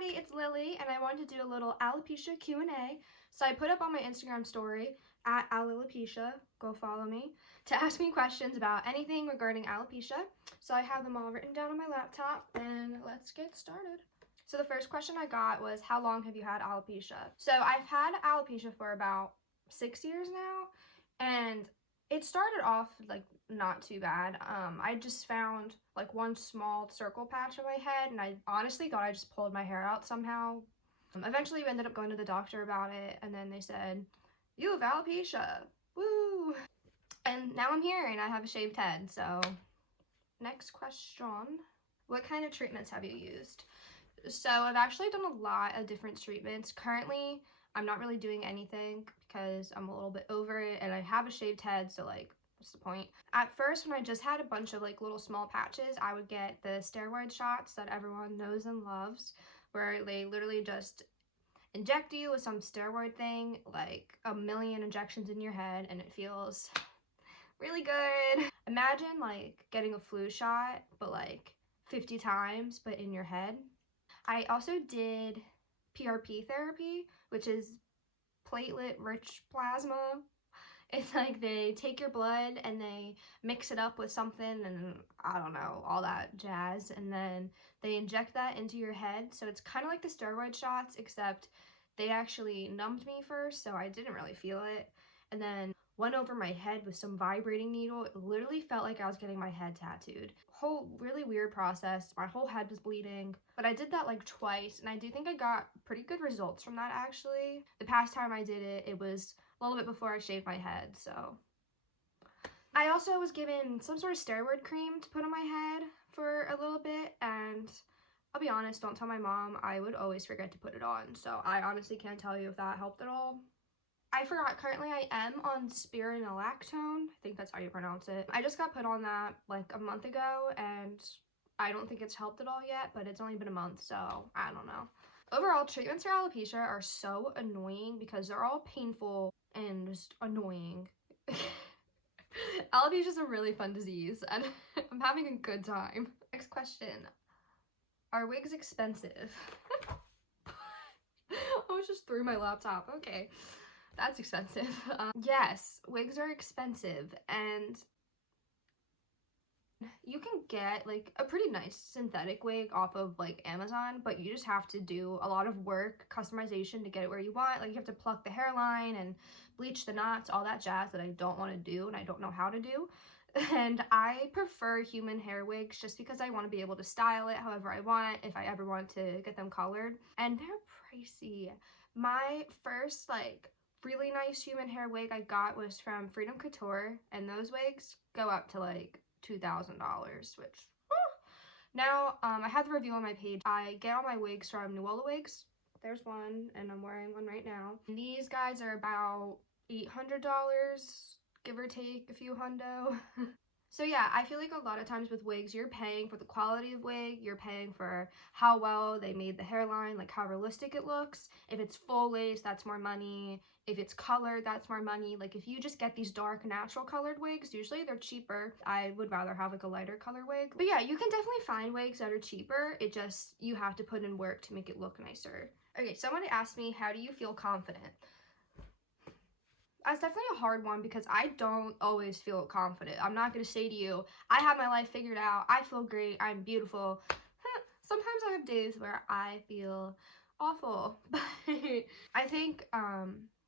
everybody, it's Lily, and I wanted to do a little alopecia Q&A. So I put up on my Instagram story, at @alopecia, go follow me, to ask me questions about anything regarding alopecia. So I have them all written down on my laptop, and let's get started. So the first question I got was, how long have you had alopecia? So I've had alopecia for about 6 years now, and it started off like not too bad. I just found like one small circle patch on my head, and I honestly thought I just pulled my hair out somehow. Eventually we ended up going to the doctor about it, and then they said, you have alopecia, woo! And now I'm here and I have a shaved head. So next question, what kind of treatments have you used? So I've actually done a lot of different treatments. Currently, I'm not really doing anything because I'm a little bit over it and I have a shaved head, so like, what's the point? At first, when I just had a bunch of like little small patches, I would get the steroid shots that everyone knows and loves, where they literally just inject you with some steroid thing, like a million injections in your head, and it feels really good. Imagine like getting a flu shot, but like 50 times, but in your head. I also did PRP therapy, which is platelet-rich plasma. It's like they take your blood and they mix it up with something and I don't know, all that jazz, and then they inject that into your head. So it's kind of like the steroid shots, except they actually numbed me first, so I didn't really feel it. And then went over my head with some vibrating needle. It literally felt like I was getting my head tattooed. Whole really weird process. My whole head was bleeding, but I did that like twice, and I do think I got pretty good results from that actually. The past time I did it, it was a little bit before I shaved my head, so. I also was given some sort of steroid cream to put on my head for a little bit, and I'll be honest, don't tell my mom, I would always forget to put it on, so I honestly can't tell you if that helped at all. I forgot, currently I am on spironolactone. I think that's how you pronounce it. I just got put on that like a month ago, and I don't think it's helped at all yet, but it's only been a month, so I don't know. Overall, treatments for alopecia are so annoying because they're all painful and just annoying. Alopecia is a really fun disease, and I'm having a good time. Next question. Are wigs expensive? I was just through my laptop. Okay. That's expensive. Yes, wigs are expensive, and you can get like a pretty nice synthetic wig off of like Amazon, but you just have to do a lot of work, customization to get it where you want. Like you have to pluck the hairline and bleach the knots, all that jazz that I don't want to do and I don't know how to do. And I prefer human hair wigs just because I want to be able to style it however I want if I ever want to get them colored. And they're pricey. My first like really nice human hair wig I got was from Freedom Couture, and those wigs go up to like $2,000, which now I have the review on my page. I get all my wigs from Nuola Wigs. There's one, and I'm wearing one right now. And these guys are about $800, give or take a few hundo. So yeah, I feel like a lot of times with wigs, you're paying for the quality of wig, you're paying for how well they made the hairline, like how realistic it looks. If it's full lace, that's more money. If it's colored, that's more money. Like if you just get these dark natural colored wigs, usually they're cheaper. I would rather have like a lighter color wig. But yeah, you can definitely find wigs that are cheaper. It just, you have to put in work to make it look nicer. Okay, somebody asked me, how do you feel confident? That's definitely a hard one because I don't always feel confident. I'm not going to say to you, I have my life figured out, I feel great, I'm beautiful. Sometimes I have days where I feel awful, but I think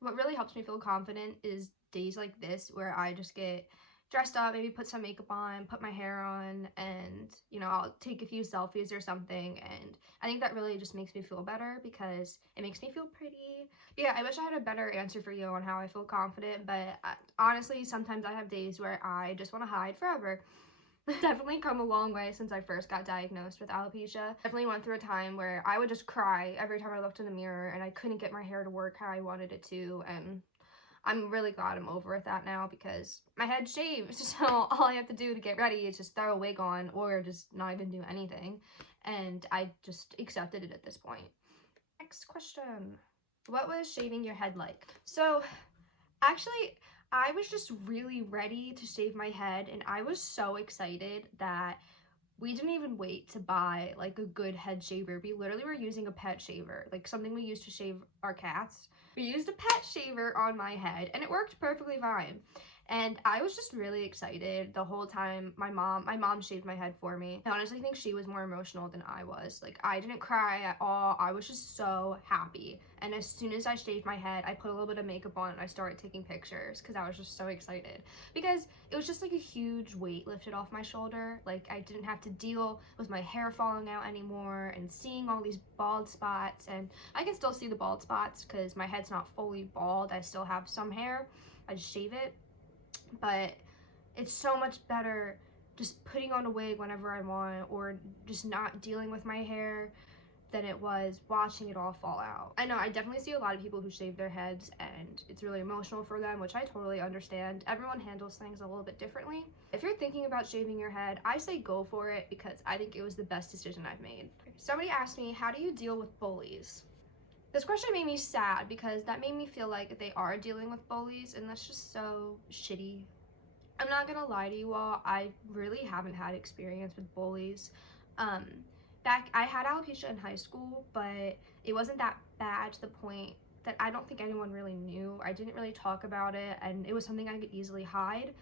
what really helps me feel confident is days like this where I just get dressed up, maybe put some makeup on, put my hair on, and you know, I'll take a few selfies or something, and I think that really just makes me feel better because it makes me feel pretty. Yeah, I wish I had a better answer for you on how I feel confident, but honestly, sometimes I have days where I just want to hide forever. Definitely come a long way since I first got diagnosed with alopecia. Definitely went through a time where I would just cry every time I looked in the mirror and I couldn't get my hair to work how I wanted it to, and I'm really glad I'm over with that now because my head's shaved, so all I have to do to get ready is just throw a wig on or just not even do anything, and I just accepted it at this point. Next question. What was shaving your head like? So actually, I was just really ready to shave my head, and I was so excited that We didn't even wait to buy like a good head shaver. We literally were using a pet shaver, like something we used to shave our cats. We used a pet shaver on my head and it worked perfectly fine. And I was just really excited the whole time. My mom shaved my head for me. I honestly think she was more emotional than I was. Like, I didn't cry at all. I was just so happy. And as soon as I shaved my head, I put a little bit of makeup on and I started taking pictures because I was just so excited. Because it was just like a huge weight lifted off my shoulder. Like, I didn't have to deal with my hair falling out anymore and seeing all these bald spots. And I can still see the bald spots because my head's not fully bald. I still have some hair. I just shave it. But it's so much better just putting on a wig whenever I want, or just not dealing with my hair, than it was watching it all fall out. I know I definitely see a lot of people who shave their heads and it's really emotional for them, which I totally understand. Everyone handles things a little bit differently. If you're thinking about shaving your head, I say go for it because I think it was the best decision I've made. Somebody asked me, how do you deal with bullies? This question made me sad because that made me feel like they are dealing with bullies, and that's just so shitty. I'm not gonna lie to you all, I really haven't had experience with bullies. Um, I had alopecia in high school, but it wasn't that bad to the point that I don't think anyone really knew. I didn't really talk about it, and it was something I could easily hide.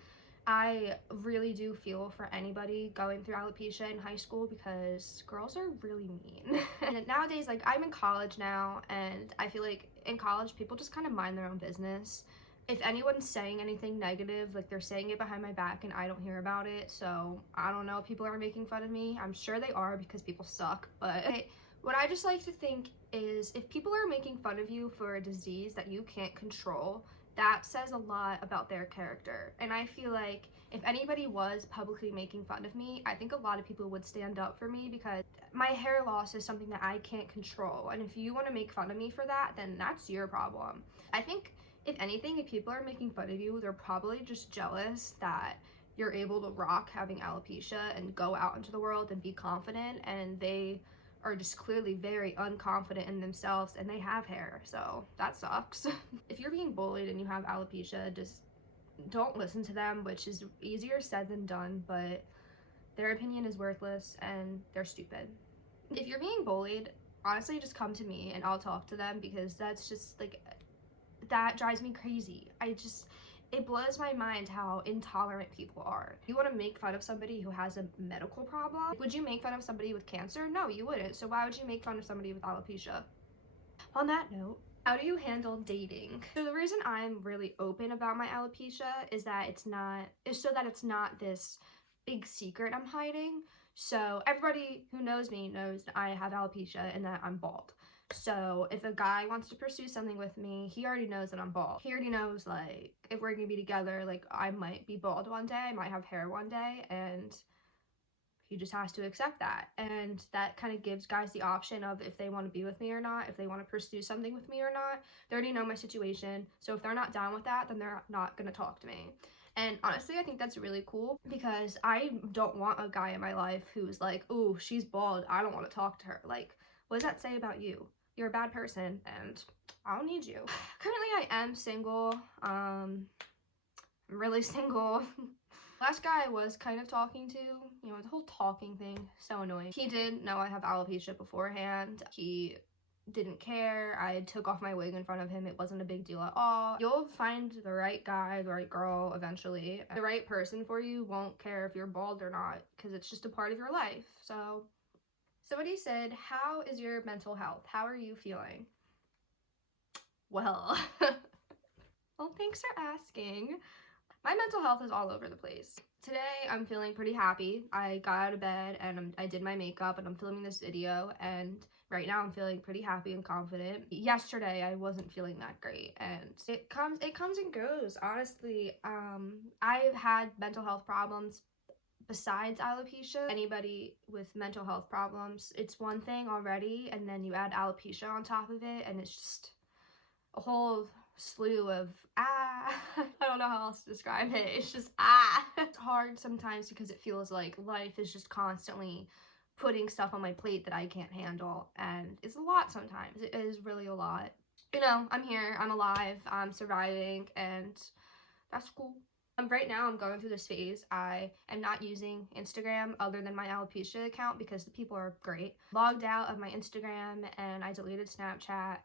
I really do feel for anybody going through alopecia in high school because girls are really mean. And nowadays, like, I'm in college now, and I feel like in college, people just kind of mind their own business. If anyone's saying anything negative, like, they're saying it behind my back and I don't hear about it. So I don't know if people are making fun of me. I'm sure they are because people suck. But what I just like to think is, if people are making fun of you for a disease that you can't control, that says a lot about their character. And I feel like if anybody was publicly making fun of me, I think a lot of people would stand up for me because my hair loss is something that I can't control. And if you want to make fun of me for that, then that's your problem. I think if anything, if people are making fun of you, they're probably just jealous that you're able to rock having alopecia and go out into the world and be confident, and they are just clearly very unconfident in themselves and they have hair, so that sucks. If you're being bullied and you have alopecia, just don't listen to them, which is easier said than done, but their opinion is worthless and they're stupid. If you're being bullied, honestly, just come to me and I'll talk to them, because that's just like, that drives me crazy. It blows my mind how intolerant people are. You want to make fun of somebody who has a medical problem? Would you make fun of somebody with cancer? No, you wouldn't. So why would you make fun of somebody with alopecia? On that note, how do you handle dating? So the reason I'm really open about my alopecia is so that it's not this big secret I'm hiding. So everybody who knows me knows that I have alopecia and that I'm bald. So if a guy wants to pursue something with me, he already knows that I'm bald. He already knows, like, if we're gonna be together, like, I might be bald one day, I might have hair one day, and he just has to accept that. And that kind of gives guys the option of if they want to be with me or not, if they want to pursue something with me or not. They already know my situation, so if they're not down with that, then they're not gonna talk to me. And honestly, I think that's really cool, because I don't want a guy in my life who's like, "Ooh, she's bald, I don't want to talk to her." Like, what does that say about you? You're a bad person and I don't need you. Currently I am single. I'm really single. Last guy I was kind of talking to, the whole talking thing, so annoying. He did know I have alopecia beforehand. He didn't care. I took off my wig in front of him. It wasn't a big deal at all. You'll find the right guy, the right girl eventually. The right person for you won't care if you're bald or not, because it's just a part of your life. So somebody said, how is your mental health? How are you feeling? Well, well, thanks for asking. My mental health is all over the place. Today, I'm feeling pretty happy. I got out of bed and I did my makeup and I'm filming this video, and right now I'm feeling pretty happy and confident. Yesterday, I wasn't feeling that great, and it comes and goes, honestly. I've had mental health problems besides alopecia. Anybody with mental health problems, it's one thing already, and then you add alopecia on top of it, and it's just a whole slew of I don't know how else to describe it. It's just It's hard sometimes because it feels like life is just constantly putting stuff on my plate that I can't handle, and it's a lot sometimes. It is really a lot. I'm here, I'm alive, I'm surviving, and that's cool. Right now I'm going through this phase. I am not using Instagram other than my alopecia account because the people are great. Logged out of my Instagram and I deleted Snapchat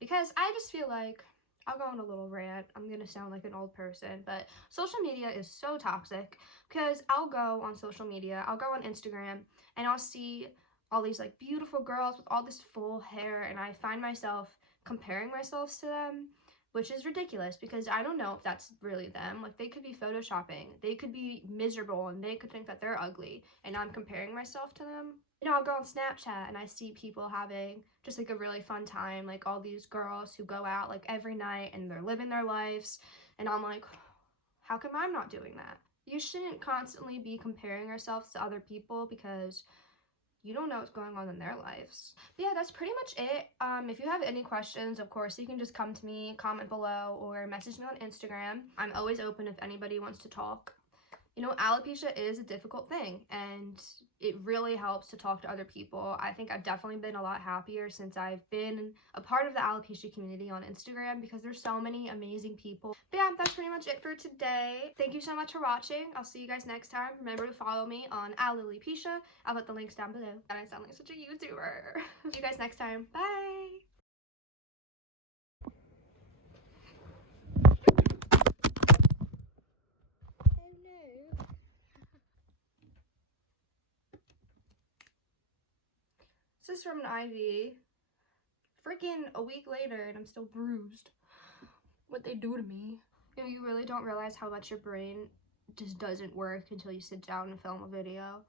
because I just feel like I'll go on a little rant. I'm gonna sound like an old person, but social media is so toxic because I'll go on social media, I'll go on Instagram, and I'll see all these like beautiful girls with all this full hair, and I find myself comparing myself to them, which is ridiculous because I don't know if that's really them. Like, they could be photoshopping, they could be miserable, and they could think that they're ugly, and I'm comparing myself to them. You know, I'll go on Snapchat and I see people having just like a really fun time, like all these girls who go out like every night and they're living their lives, and I'm like, how come I'm not doing that? You shouldn't constantly be comparing yourselves to other people because you don't know what's going on in their lives. But yeah, that's pretty much it. If you have any questions, of course, you can just come to me, comment below, or message me on Instagram. I'm always open if anybody wants to talk. You know, alopecia is a difficult thing, and it really helps to talk to other people. I think I've definitely been a lot happier since I've been a part of the alopecia community on Instagram because there's so many amazing people. But yeah, that's pretty much it for today. Thank you so much for watching. I'll see you guys next time. Remember to follow me on alopecia. I'll put the links down below. And I sound like such a YouTuber. See you guys next time. Bye! Oh no. This is from an IV. Freaking a week later and I'm still bruised. What they do to me. You know, you really don't realize how much your brain just doesn't work until you sit down and film a video.